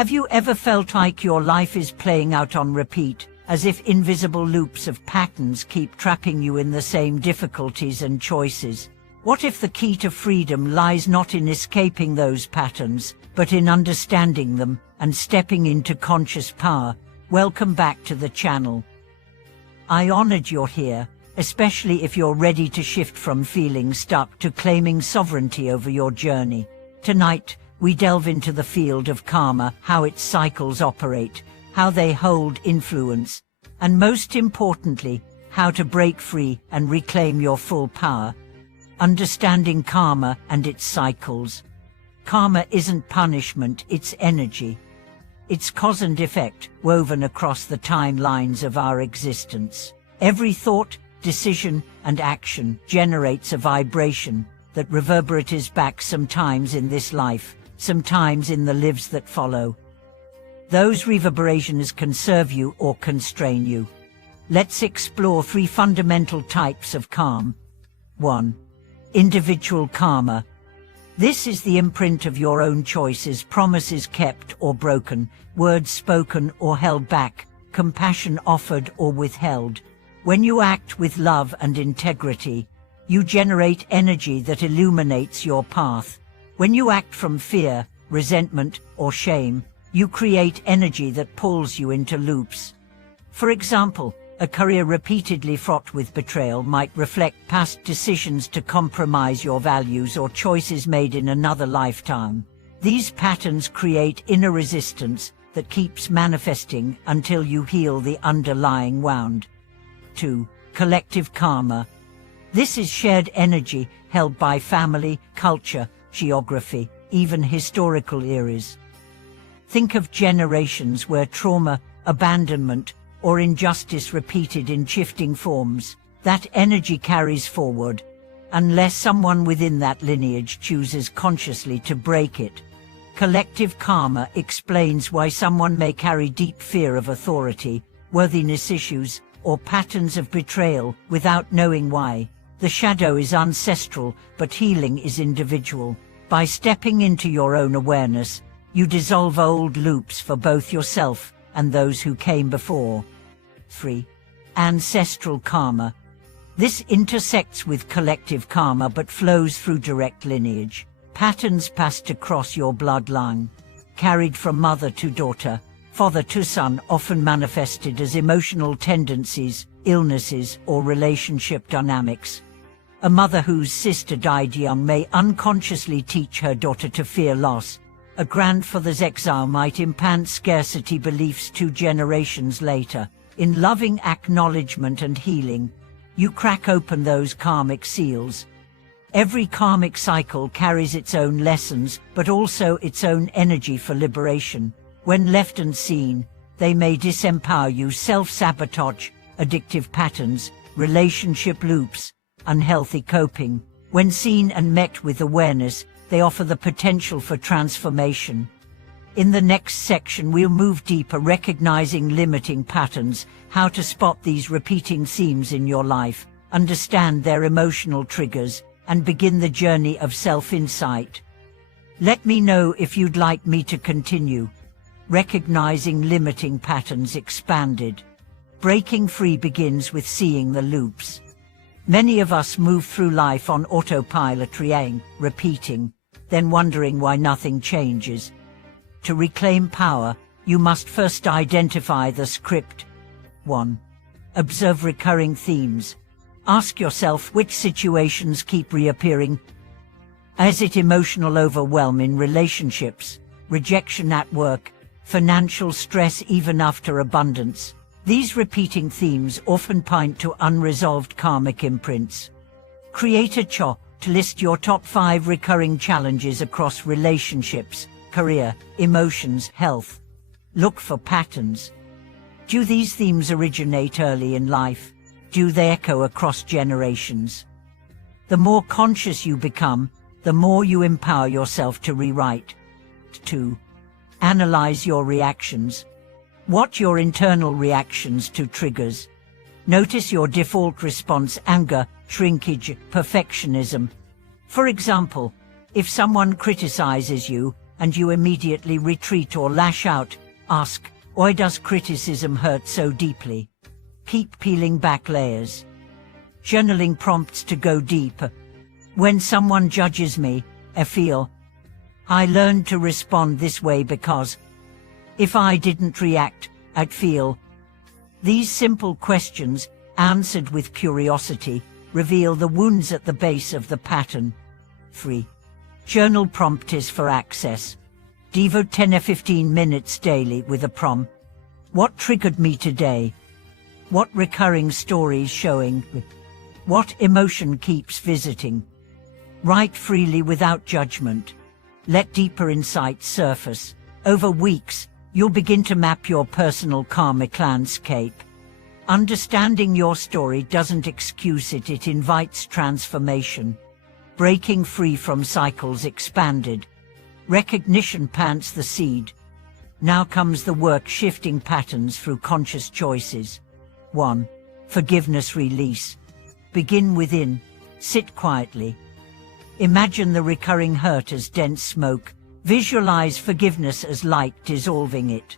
Have you ever felt like your life is playing out on repeat, as if invisible loops of patterns keep trapping you in the same difficulties and choices? What if the key to freedom lies not in escaping those patterns, but in understanding them and stepping into conscious power? Welcome back to the channel. I honored you're here, especially if you're ready to shift from feeling stuck to claiming sovereignty over your journey. Tonight, we delve into the field of karma, how its cycles operate, how they hold influence, and most importantly, how to break free and reclaim your full power. Understanding karma and its cycles. Karma isn't punishment, it's energy. It's cause and effect, woven across the timelines of our existence. Every thought, decision, and action generates a vibration that reverberates back, sometimes in this life, sometimes in the lives that follow. Those reverberations can serve you or constrain you. Let's explore 3 fundamental types of karma. 1. Individual karma. This is the imprint of your own choices, promises kept or broken, words spoken or held back, compassion offered or withheld. When you act with love and integrity, you generate energy that illuminates your path. When you act from fear, resentment, or shame, you create energy that pulls you into loops. For example, a career repeatedly fraught with betrayal might reflect past decisions to compromise your values or choices made in another lifetime. These patterns create inner resistance that keeps manifesting until you heal the underlying wound. 2. Collective karma. This is shared energy held by family, culture, geography, even historical eras. Think of generations where trauma, abandonment, or injustice repeated in shifting forms. That energy carries forward, unless someone within that lineage chooses consciously to break it. Collective karma explains why someone may carry deep fear of authority, worthiness issues, or patterns of betrayal without knowing why. The shadow is ancestral, but healing is individual. By stepping into your own awareness, you dissolve old loops for both yourself and those who came before. 3. Ancestral karma. This intersects with collective karma but flows through direct lineage. Patterns passed across your bloodline, carried from mother to daughter, father to son, often manifested as emotional tendencies, illnesses, or relationship dynamics. A mother whose sister died young may unconsciously teach her daughter to fear loss. A grandfather's exile might implant scarcity beliefs 2 generations later. In loving acknowledgement and healing, you crack open those karmic seals. Every karmic cycle carries its own lessons, but also its own energy for liberation. When left unseen, they may disempower you. Self-sabotage, addictive patterns, relationship loops, unhealthy coping. When seen and met with awareness, they offer the potential for transformation. In the next section, we'll move deeper, recognizing limiting patterns, how to spot these repeating themes in your life, understand their emotional triggers, and begin the journey of self-insight. Let me know if you'd like me to continue. Recognizing limiting patterns expanded. Breaking free begins with seeing the loops. Many of us move through life on autopilot, repeating, then wondering why nothing changes. To reclaim power, you must first identify the script. 1. Observe recurring themes. Ask yourself which situations keep reappearing. Is it emotional overwhelm in relationships, rejection at work, financial stress even after abundance? These repeating themes often point to unresolved karmic imprints. Create a chart to list your top 5 recurring challenges across relationships, career, emotions, health. Look for patterns. Do these themes originate early in life? Do they echo across generations? The more conscious you become, the more you empower yourself to rewrite. 2. Analyze your reactions. Watch your internal reactions to triggers. Notice your default response: anger, shrinkage, perfectionism. For example, if someone criticizes you, and you immediately retreat or lash out. Ask, why does criticism hurt so deeply? Keep peeling back layers. Journaling prompts to go deeper. When someone judges me, I feel, I learned to respond this way because if I didn't react, I'd feel. These simple questions, answered with curiosity, reveal the wounds at the base of the pattern. 3. Journal prompts for access. Devote 10 or 15 minutes daily with a prompt. What triggered me today? What recurring stories showing? What emotion keeps visiting? Write freely without judgment. Let deeper insights surface. Over weeks, you'll begin to map your personal karmic landscape. Understanding your story doesn't excuse it, it invites transformation. Breaking free from cycles expanded. Recognition plants the seed. Now comes the work, shifting patterns through conscious choices. 1. Forgiveness release. Begin within. Sit quietly. Imagine the recurring hurt as dense smoke. Visualize forgiveness as light dissolving it.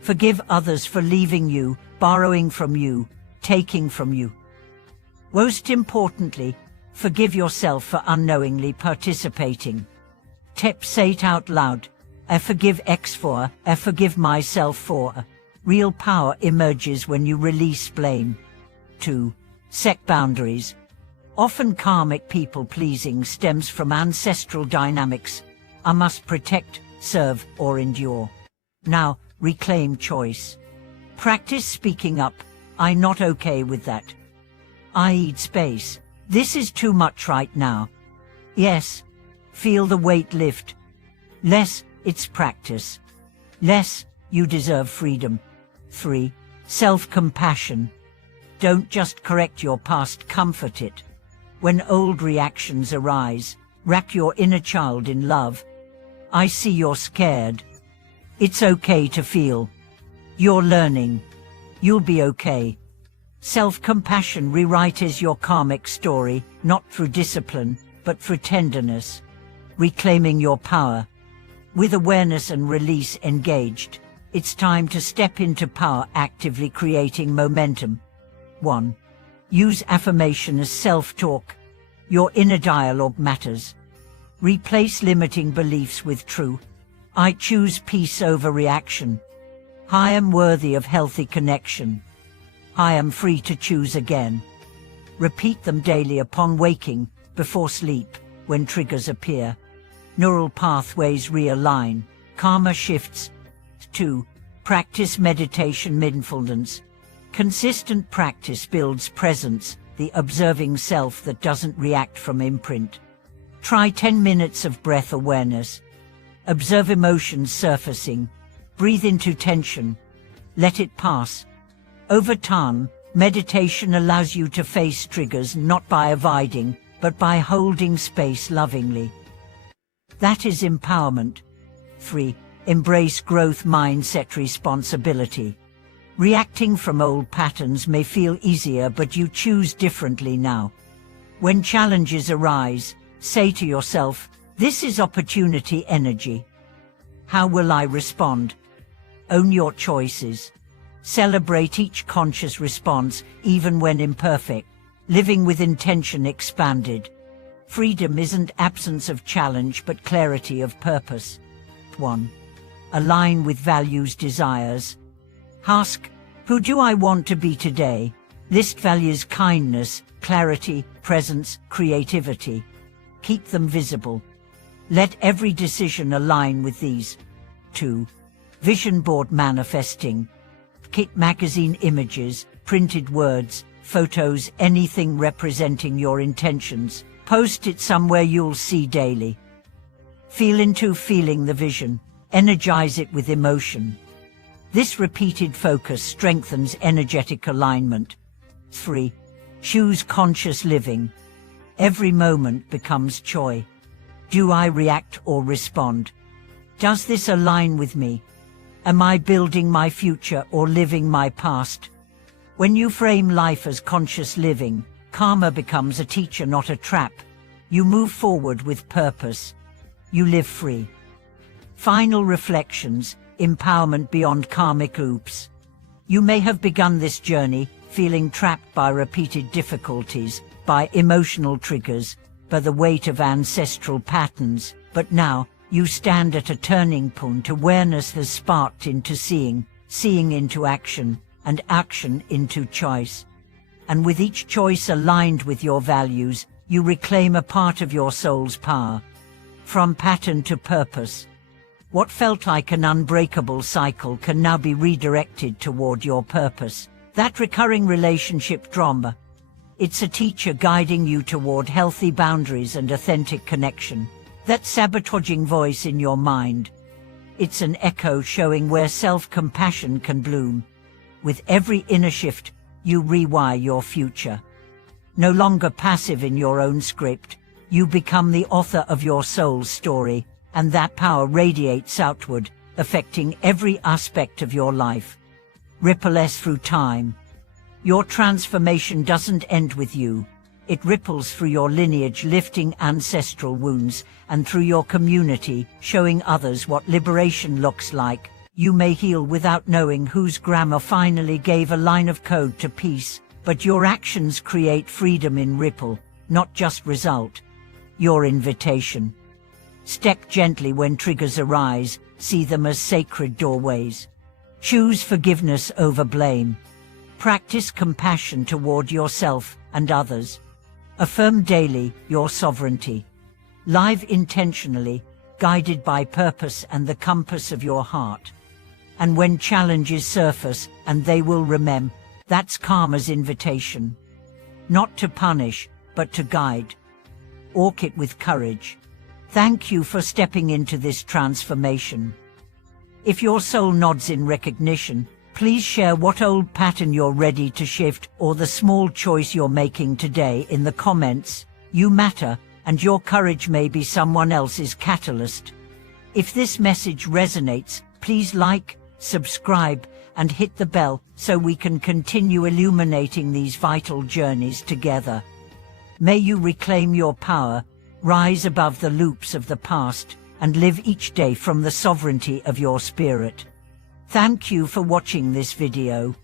Forgive others for leaving you, borrowing from you, taking from you. Most importantly, forgive yourself for unknowingly participating. Say it out loud. I forgive X for, I forgive myself for. Real power emerges when you release blame. 2. Set boundaries. Often karmic people-pleasing stems from ancestral dynamics. I must protect, serve, or endure. Now, reclaim choice. Practice speaking up. I'm not okay with that. I need space. This is too much right now. Yes. Feel the weight lift. Less, it's practice. Less, you deserve freedom. 3. Self-compassion. Don't just correct your past, comfort it. When old reactions arise, wrap your inner child in love. I see you're scared. It's okay to feel. You're learning. You'll be okay. Self-compassion rewrites your karmic story, not through discipline, but through tenderness. Reclaiming your power. With awareness and release engaged, it's time to step into power, actively creating momentum. 1. Use affirmation as self-talk. Your inner dialogue matters. Replace limiting beliefs with true. I choose peace over reaction. I am worthy of healthy connection. I am free to choose again. Repeat them daily upon waking, before sleep, when triggers appear. Neural pathways realign. Karma shifts. 2. Practice meditation mindfulness. Consistent practice builds presence, the observing self that doesn't react from imprint. Try 10 minutes of breath awareness. Observe emotions surfacing. Breathe into tension. Let it pass. Over time, meditation allows you to face triggers not by avoiding, but by holding space lovingly. That is empowerment. 3. Embrace growth mindset responsibility. Reacting from old patterns may feel easier, but you choose differently now. When challenges arise, say to yourself, this is opportunity energy. How will I respond? Own your choices. Celebrate each conscious response, even when imperfect. Living with intention expanded. Freedom isn't absence of challenge, but clarity of purpose. 1. Align with values, desires. Ask, who do I want to be today? List values: kindness, clarity, presence, creativity. Keep them visible. Let every decision align with these. 2. Vision board manifesting. Keep magazine images, printed words, photos, anything representing your intentions. Post it somewhere you'll see daily. Feel into feeling the vision. Energize it with emotion. This repeated focus strengthens energetic alignment. 3. Choose conscious living. Every moment becomes joy. Do I react or respond? Does this align with me? Am I building my future or living my past? When you frame life as conscious living, karma becomes a teacher, not a trap. You move forward with purpose. You live free. Final reflections, empowerment beyond karmic loops. You may have begun this journey feeling trapped by repeated difficulties, by emotional triggers, by the weight of ancestral patterns, but now you stand at a turning point. Awareness has sparked into seeing, seeing into action, and action into choice. And with each choice aligned with your values, you reclaim a part of your soul's power. From pattern to purpose. What felt like an unbreakable cycle can now be redirected toward your purpose. That recurring relationship drama. It's a teacher guiding you toward healthy boundaries and authentic connection. That sabotaging voice in your mind. It's an echo showing where self-compassion can bloom. With every inner shift, you rewire your future. No longer passive in your own script, you become the author of your soul's story, and that power radiates outward, affecting every aspect of your life. Ripples through time. Your transformation doesn't end with you. It ripples through your lineage, lifting ancestral wounds, and through your community, showing others what liberation looks like. You may heal without knowing whose grammar finally gave a line of code to peace, but your actions create freedom in ripple, not just result. Your invitation. Step gently when triggers arise, see them as sacred doorways. Choose forgiveness over blame. Practice compassion toward yourself and others. Affirm daily your sovereignty. Live intentionally, guided by purpose and the compass of your heart. And when challenges surface, and they will remember, that's karma's invitation. Not to punish, but to guide. Walk it with courage. Thank you for stepping into this transformation. If your soul nods in recognition, please share what old pattern you're ready to shift or the small choice you're making today in the comments. You matter, and your courage may be someone else's catalyst. If this message resonates, please like, subscribe, and hit the bell so we can continue illuminating these vital journeys together. May you reclaim your power, rise above the loops of the past, and live each day from the sovereignty of your spirit. Thank you for watching this video.